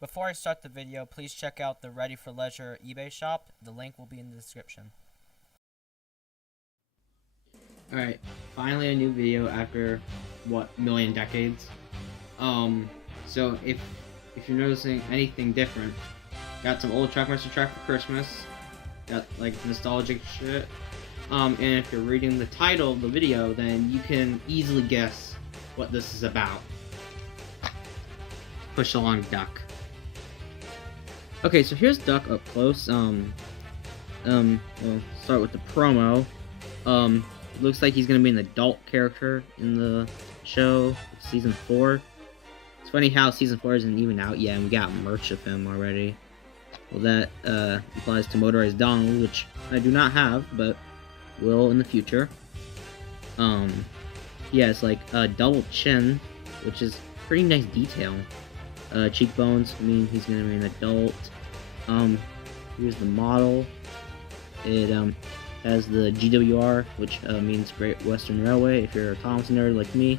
Before I start the video, please check out the Ready for Leisure eBay shop. The link will be in the description. Alright, finally a new video after, what, million decades? So if you're noticing anything different, got some old Trackmaster track for Christmas, got, like, nostalgic shit, and if you're reading the title of the video, then you can easily guess what this is about. Push along Duck. Okay, so here's Duck up close. We'll start with the promo. Looks like he's gonna be an adult character in the show, season 4. It's funny how season 4 isn't even out yet, and we got merch of him already. Well, that applies to Motorized Donald, which I do not have, but will in the future. Yeah, it's like a double chin, which is pretty nice detail. Cheekbones mean he's gonna be an adult. Here's the model. It has the GWR, which means Great Western Railway, if you're a Thompson nerd like me.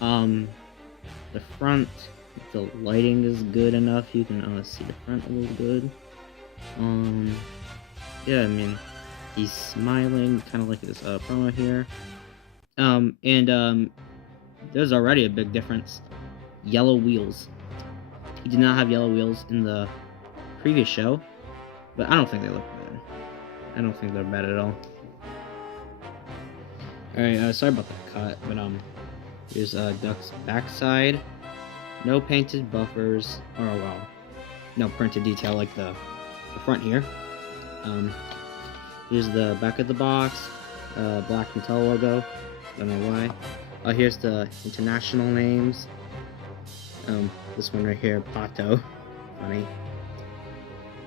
The front, if the lighting is good enough, you can see the front a little good. Yeah, I mean, he's smiling, kind of like this promo here. There's already a big difference. Yellow wheels. He did not have yellow wheels in the previous show, but I don't think they look bad. I don't think they're bad at all. Alright, sorry about that cut, but here's Duck's backside. No painted buffers, or well, no printed detail like the front here. Here's the back of the box, black Mattel logo. Don't know why. Here's the international names. This one right here, Pato. Funny.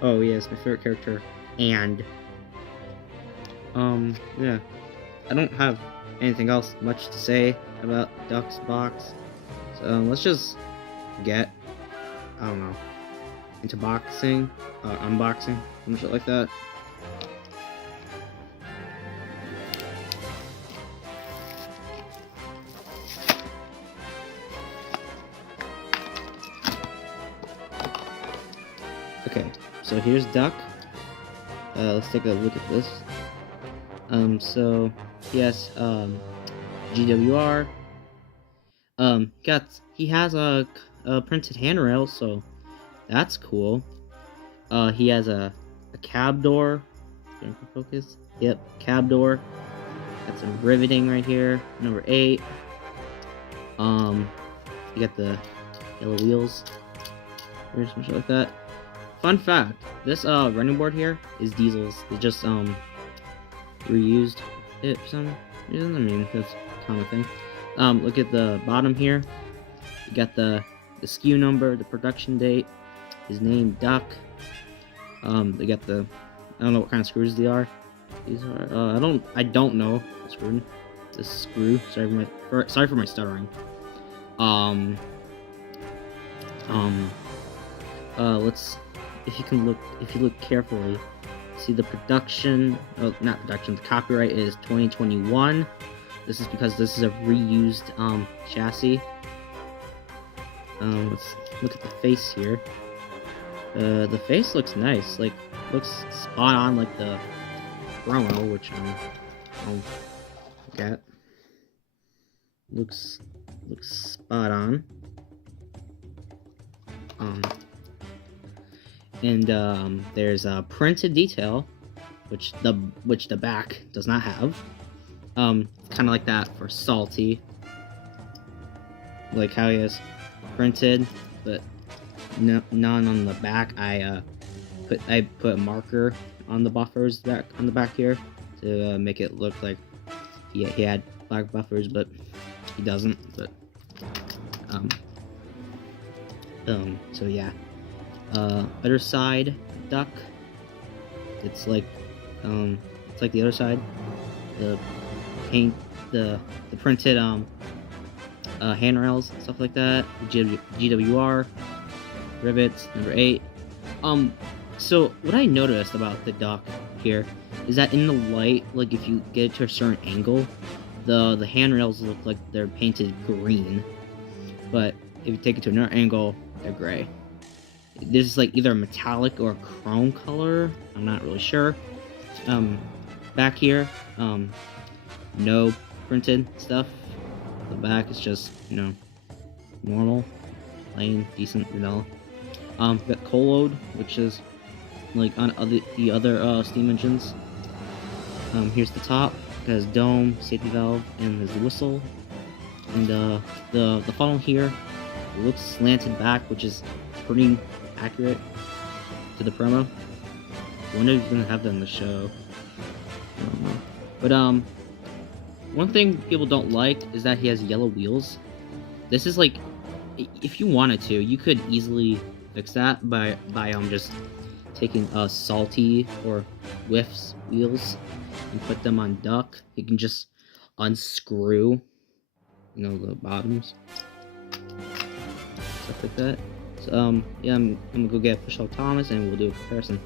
Oh yes, my favorite character. And yeah. I don't have anything else much to say about Duck's box. So let's just get, I don't know, into boxing, unboxing, some shit like that. Okay, so here's Duck. Let's take a look at this. So he has GWR. He has a printed handrail, so that's cool. He has a cab door. Focus. Yep, cab door. Got some riveting right here. Number 8. You got the yellow wheels. Or something like that. Fun fact: this running board here is Diesel's. It just reused it for some reason. I mean, that's kind of thing. Look at the bottom here. You got the SKU number, the production date, his name, Duck. They got the, I don't know what kind of screws they are. These are I don't know the screw. This screw. Sorry for my stuttering. Let's, if you look carefully, see the production, not production, the copyright is 2021. This is because this is a reused chassis. Let's look at the face here. The face looks nice, like looks spot on like the promo, which I'll look at. Looks spot on. There's a printed detail, which the back does not have. Kind of like that for Salty, like how he has printed, but none on the back. I put a marker on the buffers on the back here to make it look like he had black buffers, but he doesn't. But so yeah. Other side Duck. It's like the other side. The paint, the printed handrails, stuff like that. GWR rivets, number 8. So what I noticed about the Duck here is that in the light, like if you get it to a certain angle, the handrails look like they're painted green, but if you take it to another angle, they're gray. this is like either a metallic or a chrome color. I'm not really sure. Back here, no printed stuff. The back is just, normal, plain, decent vanilla. Got Colode, which is like on the other Steam engines. Here's the top. It has dome, safety valve, and there's the whistle. And the funnel here, it looks slanted back, which is pretty accurate to the promo. I wonder if he's gonna have that in the show. I don't know. But one thing people don't like is that he has yellow wheels. This is like, if you wanted to, you could easily fix that by just taking salty or whiffs wheels and put them on Duck. You can just unscrew, the bottoms, stuff like that. So yeah, I'm gonna go get Pushell Thomas and we'll do a comparison.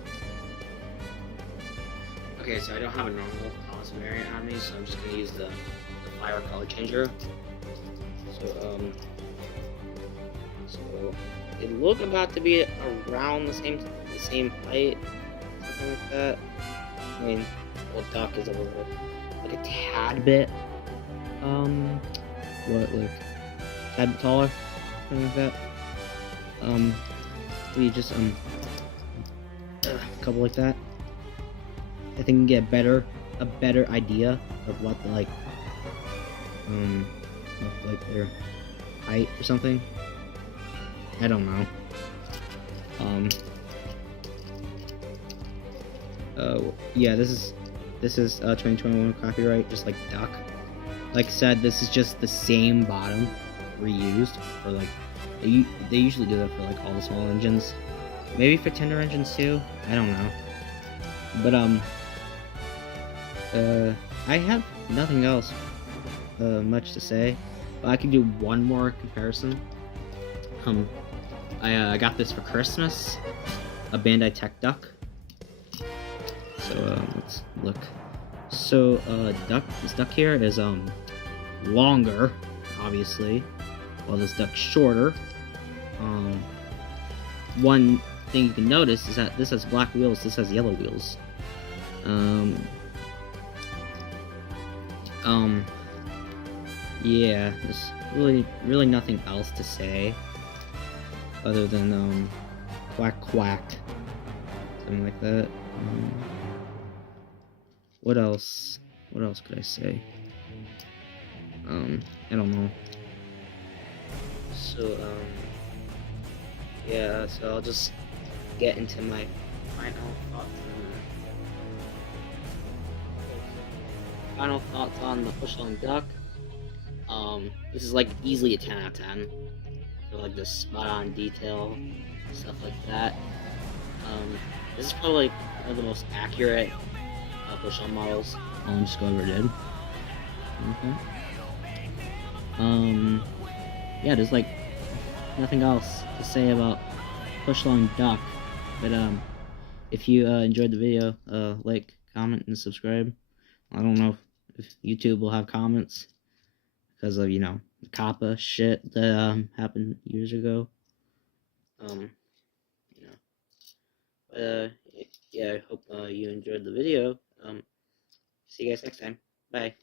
Okay, so I don't have a normal Thomas variant on me, so I'm just gonna use the fire color changer. So it look about to be around the same height, something like that. I mean, well, Duck is a little, like a tad bit, like a tad bit taller, something like that. We just a couple like that. I think you can get a better idea of what like their height or something. I don't know. Yeah, this is 2021 copyright, just like Duck. Like I said, this is just the same bottom reused for like they usually do that for like all the small engines. Maybe for tender engines too. I don't know. But I have nothing else much to say. But I can do one more comparison. I got this for Christmas, a Bandai Tech Duck. So let's look. So this duck here is longer, obviously, while this duck's shorter. One thing you can notice is that this has black wheels, this has yellow wheels. Yeah, there's really nothing else to say other than quack quack, something like that. What else could I say? I don't know. So yeah, so I'll just get into my final thoughts on the Pushell Duck. This is like easily a 10 out of 10. So like the spot on detail, stuff like that. This is probably like one of the most accurate Pushell models on Discover did. Okay. Yeah, there's like nothing else to say about Pushell Duck. But if you enjoyed the video, like, comment, and subscribe. I don't know if YouTube will have comments because of, the COPPA shit that happened years ago. Yeah, I hope you enjoyed the video. See you guys next time. Bye.